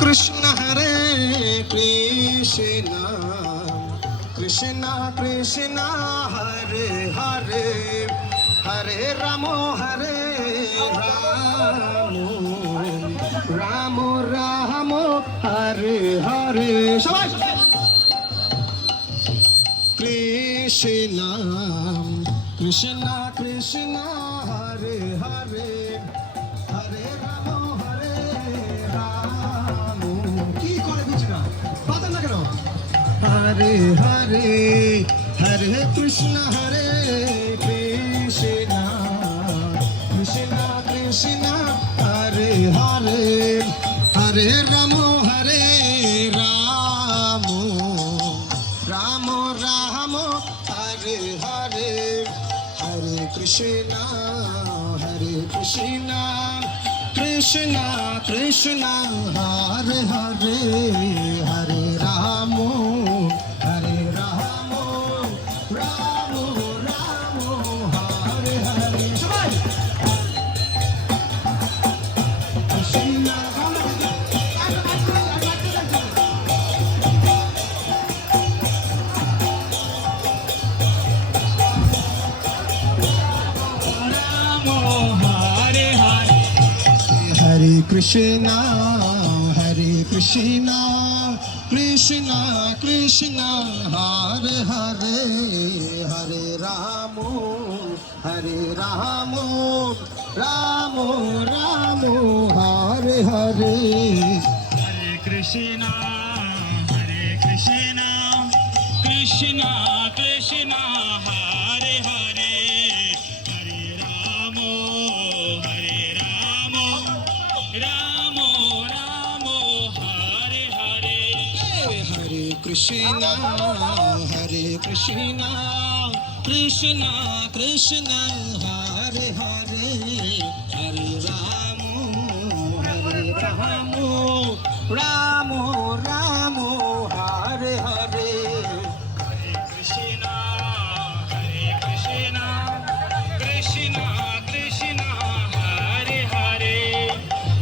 कृष्ण हरे कृष्ण कृष्ण कृष्ण हरे हरे हरे राम राम राम हरे हरे कृष्ण कृष्ण कृष्ण हरे हरे हरे राम की करे बुझना बात ना करो हरे हरे हरे कृष्ण कृष्ण कृष्ण कृष्ण हरे हरे हरे राम राम राम हरे हरे हरे कृष्ण कृष्ण कृष्ण हरे हरे हरे राम राम राम हरे हरे कृष्ण हरे कृष्णा कृष्णा कृष्णा हरे हरे हरे राम राम राम हरे हरे हरे कृष्णा कृष्णा कृष्णा हरे हरे हरे राम राम राम हरे हरे हरे कृष्णा कृष्णा कृष्णा हरे हरे हरे राम राम राम हरे हरे हरे कृष्णा कृष्णा कृष्णा हरे हरे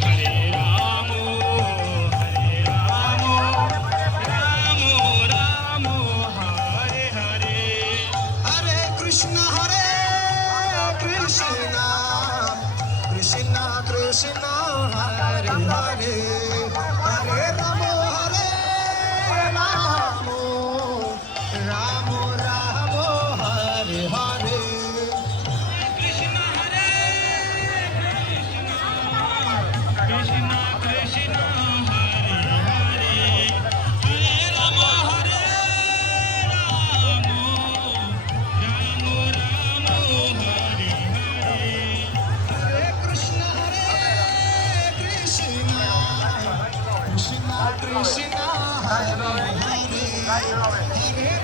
हरे राम राम हरे हरे हरे कृष्णा कृष्णा कृष्णा हरे हरे हरे राम राम हरे हरे कृष्ण हरे कृष्ण कृष्ण हरे हरे हरे राम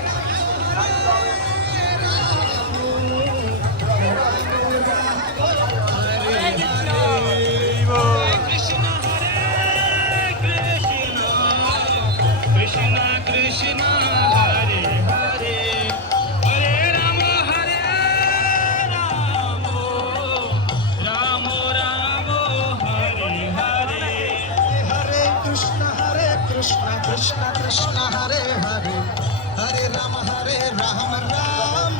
राम हरे हरे हरे कृष्ण कृष्णा कृष्णा हरे हरे हरे कृष्ण कृष्ण कृष्ण हरे हरे हरे राम राम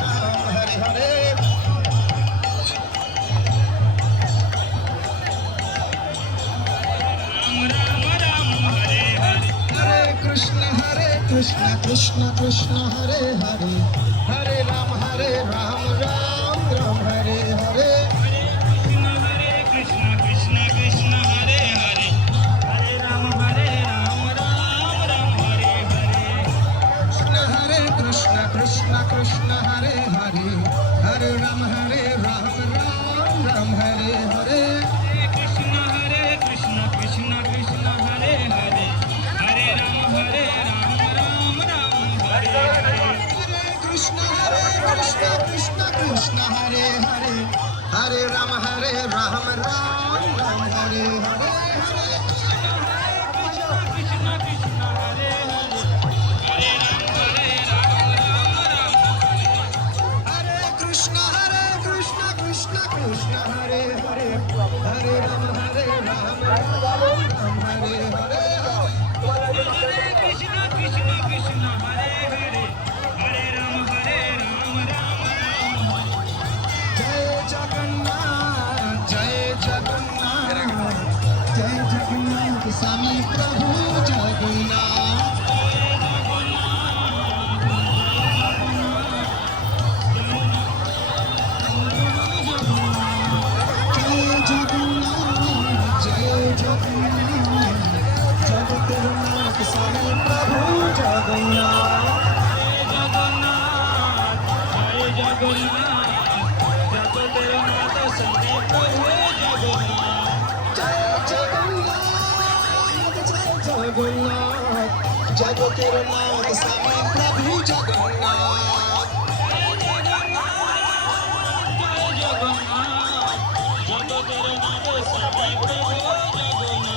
हरे हरे हरे कृष्ण कृष्ण कृष्ण हरे हरे हरे राम राम राम हरे हरे राम हरे हरे हरे कृष्ण कृष्ण कृष्ण हरे हरे हरे राम राम राम हरे हरे हरे कृष्ण कृष्ण हरे हरे हरे राम राम हरे हरे कृष्ण कृष्ण हरे हरे हरे राम राम हरे हरे कृष्ण कृष्ण हरे हरे हरे राम राम हरे हरे कृष्ण कृष्ण हरे हरे हरे राम राम हरे हरे कृष्ण हरे हरे हरे हरे कृष्ण कृष्ण हरे हरे हरे राम राम हरे हरे জগতের নাথ স্বামী প্রভু জগন্নাথ। জগতের নাথ স্বামী প্রভু জগন্নাথ।